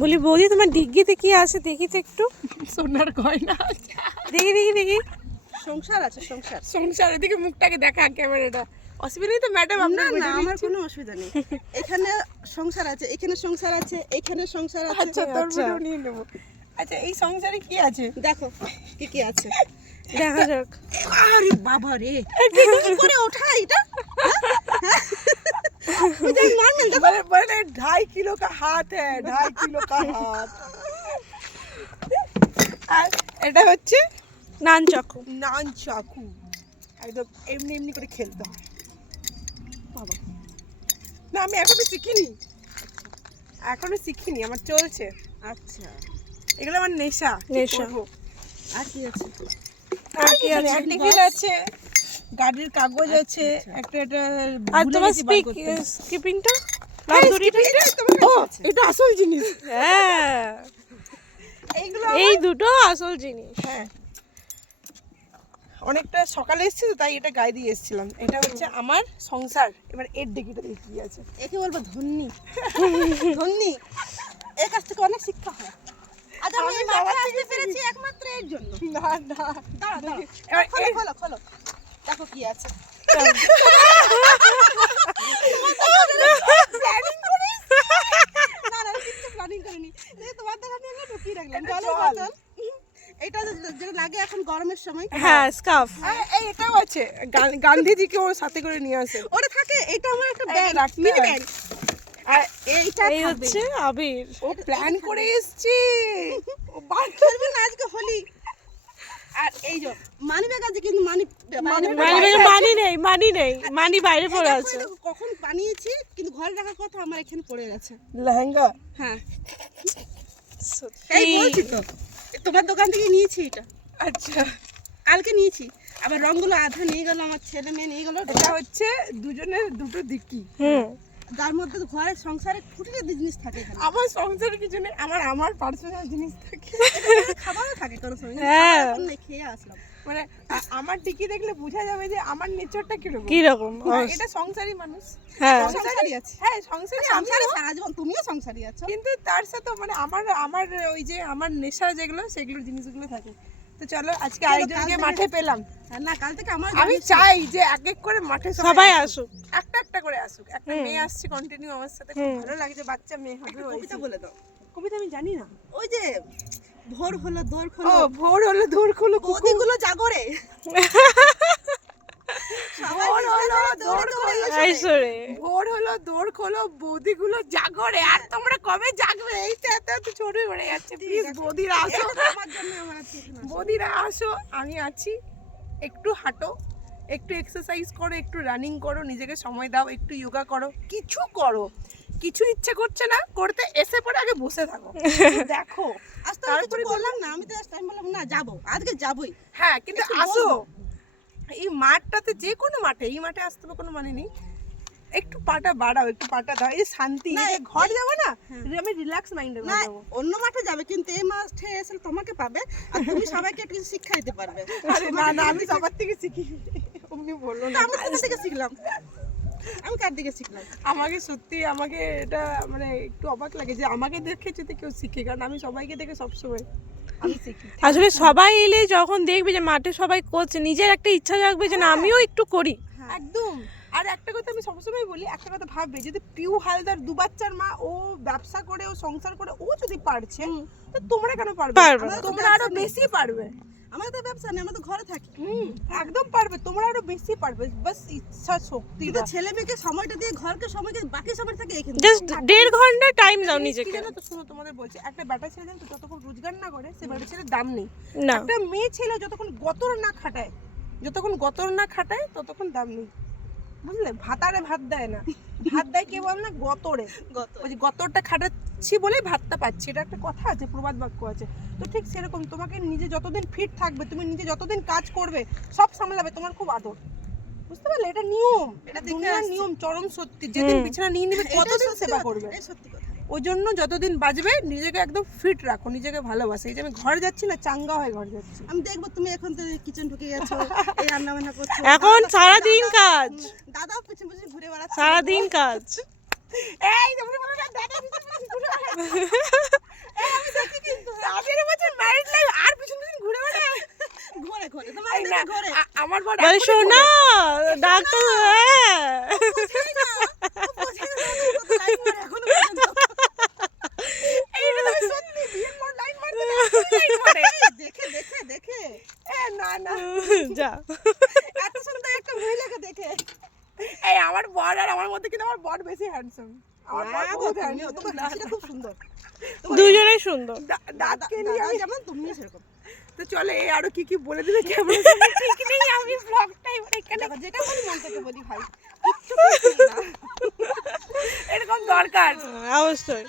বলি বৌদি তোমার ডিগ্গিতে কি আছে? দেখি তো একটু। সোনার গয়না। দেখি দেখি দেখি। সংসার আছে সংসার। সংসার এদিকে মুখটাকে দেখা ক্যামেরাটা। অসুবিধা নেই তো ম্যাডাম আপনার? না আমার কোনো অসুবিধা নেই। এখানে সংসার আছে এখানে সংসার আছে এখানে সংসার আছে। আচ্ছা তোর আচ্ছা। ভিডিও নিয়ে নেব। আচ্ছা এই সংসারে কি আছে? দেখো কি কি আছে। দেখা যাক। আরে বাবা রে কি করে ওঠা এটা। नॉर्मल देखो बड़े बड़े ढाई किलो का हाथ है ढाई किलो का हाथ আর এটা হচ্ছে নান চাকু নান চাকু একদম এমনি এমনি করে খেলতে হয় বাবা না আমি এখনো শিখিনি এখনো শিখিনি আমার চলছে আচ্ছা এগুলো আমার নেশা কি নেশা। করবো? আর কি আছে আর কি আছে হ্যান্ড টিফিন আছে গাড়ির কাগজ আছে একটা এটা আর তোমার স্পিক স্কিপিংটা আছে। এটা আসল জিনিস। হ্যাঁ। এই দুটো আসল জিনিস। হ্যাঁ। অনেকটা সকালে এসেছি তো তাই এটা গায়ে দিয়ে এসেছিলাম। এটা হচ্ছে আমার সংসার। এবার এর ডিগিটা দেখি আছে? একে বলব ধন্যি। ধন্যি। এর কাছ থেকে অনেক শিক্ষা হয়। আজ আমি মাঠে আসতে পেরেছি একমাত্র এর জন্য। না না। দাঁড়া দাঁড়া খোলো খোলো খোলো। দেখো কি আছে। এটা যেটা লাগে এখন গরমের সময়। হ্যাঁ স্কার্ফ এই এটাও আছে। গান্ধীজিকে ওর সাথে করে নিয়ে আসে। ওটা থাকে এটা আমার একটা ব্যাগ মিনি ব্যাগ আর এইটা এই। হচ্ছে আবির। ও প্ল্যান করে এসছে। ও বার খেলবে না আজকে হোলি। আর এই যে মানি ব্যাগ আছে কিন্তু মানি মানি মানি ব্যাগে নেই মানি নেই মানি বাইরে পড়ে আছে। কখন বানিয়েছি কিন্তু ঘরে রাখার কথা আমার এখানে পড়ে গেছে। লেহেঙ্গা? হ্যাঁ। বলছি তো তোমার দোকান থেকে নিয়েছি এটা। আচ্ছা। কালকে নিয়েছি আবার রঙগুলো আধা নিয়ে গেল আমার ছেলে মেয়ে নিয়ে গেল এটা হচ্ছে দুজনের দুটো দিকি হুম। তার মধ্যে ঘরের সংসারে খুঁটিনাটি জিনিস থাকে আমার সংসারে কিছু নেই আমার আমার পার্সোনাল জিনিস থাকে। খাবারও থাকে কোনো সময় হ্যাঁ। খেয়ে আসলাম। মানে আমার টিকি দেখলে বোঝা যাবে যে আমার নেচারটা কীরকম। কি রকম না, এটা সংসারী মানুষ। হ্যাঁ। সংসারী আছে। হ্যাঁ সংসারী সংসারে সারা জীবন তুমিও সংসারী আছো। কিন্তু তার সাথে মানে আমার আমার ওই যে আমার নেশা যেগুলো সেগুলো জিনিসগুলো থাকে। তো চলো আজকে আরেকজনকে মাঠে পেলাম। হ্যাঁ, না কাল থেকে আমার আমি চাই যে এক এক করে মাঠে সবাই আসুক। একটা একটা করে আসুক। একটা মেয়ে আসছে কন্টিনিউ আমার সাথে খুব ভালো লাগছে বাচ্চা মেয়ে হবে কবিতা বলে দাও। কবিতা আমি জানি না। ওই যে ভোর হলো দোর ও খোলো। ভোর হলো দৌড় খুলো কুকুর। বৌদিগুলো জাগরে। সবাই হলো দৌড়ে ভোর হলো দৌড় খোলো বৌদিগুলো জাগরে আর তোমরা কবে জাগবে? এই তো এত এত পড়ে যাচ্ছে প্লিজ বৌদিরা আসো। আমার জন্য আমার আছে এখানে আসো। বৌদিরা আসো আমি আছি। একটু হাঁটো একটু এক্সারসাইজ করো একটু রানিং করো নিজেকে সময় দাও একটু যোগা করো কিছু করো। কিছু ইচ্ছে করছে না করতে এসে পরে আগে বসে থাকো। দেখো আজ তো বললাম না আমি তো আজ টাইম বললাম না যাব। আজকে যাবোই। হ্যাঁ কিন্তু আসো। এই মাঠটাতে যে কোনো মাঠে এই মাঠে আসতে হবে কোনো মানে নেই। একটু পাটা বাড়াও একটু পাটা দাও এই শান্তি না, এই যে ঘর যাব না হ্যাঁ। আমি রিল্যাক্স মাইন্ডে না যাব। অন্য মাঠে যাবে কিন্তু এই মাঠে এসে তোমাকে পাবে আর তুমি সবাইকে একটু কিছু শিক্ষা দিতে পারবে। আরে না না আমি সবার থেকে শিখি। অমনি বলল না। আমি কোথা থেকে শিখলাম? আমি কার দিকে শিখলাম? আমাকে সত্যি আমাকে এটা মানে একটু অবাক লাগে যে আমাকে দেখে যদি কেউ শিখে কারণ আমি সবাইকে দেখে সবসময় আসলে সবাই এলে যখন দেখবে যে মাঠে সবাই করছে নিজের একটা ইচ্ছা জাগবে যে না আমিও একটু করি। একদম। আর একটা কথা আমি সবসময় বলি একটা কথা ভাববে যদি পিউ হালদার দু বাচ্চার মা ও ব্যবসা করে ও সংসার করে ও যদি পারছে তো তোমরা কেন পারবে। তোমরা আরও বেশি পারবে। আমার তো ব্যবসা নেই আমরা তো ঘরে থাকি। হুম একদম পারবে তোমরা আরও বেশি পারবে বাস ইচ্ছা শক্তি কিন্তু ছেলে মেয়েকে সময়টা দিয়ে ঘরকে সময়কে বাকি সময় থাকে এখানে জাস্ট দেড় ঘণ্টা টাইম দাও নিজেকে। জানো তো শোনো তোমাদের বলছি একটা বেটা ছেলে জানো তো যতক্ষণ রোজগার না করে সে বেটা ছেলের দাম নেই। একটা মেয়ে ছেলে যতক্ষণ গতর না খাটায় যতক্ষণ গতর না খাটায় ততক্ষণ দাম নেই। বুঝলে? ভাতারে ভাত দেয় না। ভাত দেয় কে বল না? গতরে। গত ওই যে গতরটা খাটাচ্ছি বলেই ভাতটা পাচ্ছি। এটা একটা কথা আছে প্রবাদ বাক্য আছে। তো ঠিক সেরকম তোমাকে নিজে যতদিন ফিট থাকবে তুমি নিজে যতদিন কাজ করবে সব সামলাবে তোমার খুব আদর। বুঝতে পারলে? এটা নিয়ম। এটা দুনিয়ার নিয়ম চরম সত্যি। যেদিন বিছানা নিয়ে নিবে কতদিন সেবা করবে। সত্যি কথা। ওই জন্য যতদিন বাজবে নিজেকে একদম ফিট রাখো নিজেকে ভালোবাসে এই যে আমি ঘরে যাচ্ছি না চাঙ্গা হয়ে ঘরে যাচ্ছি আমি দেখব তুমি এখন তো কিচেন ঢুকে গেছো এই রান্না বান্না করছ এখন সারা দিন কাজ দাদা পিছন পিছন ঘুরে বেড়া সারা দিন কাজ এই তুমি বলো না দাদা ঘুরে আমি দেখি কিন্তু বছর লাইফ আর পিছন পিছন ঘুরে বেড়ায় ঘরে ঘরে তোমার ঘরে আমার বড় শোনা ডাক্তার হ্যাঁ আমার বর আর আমার মধ্যে কিন্তু আমার বর বেশি হ্যান্ডসাম খুব সুন্দর। দুজনেই সুন্দর। দা- নিয়ে আমি যেমন তুমিও সেরকম। তো চলে এই আরও কি কি বলে দিলে কেমন? ঠিক নেই আমি ব্লগটা এবার এখানে যেটা বলি মন থেকে বলি ভাই। এরকম দরকার। অবশ্যই।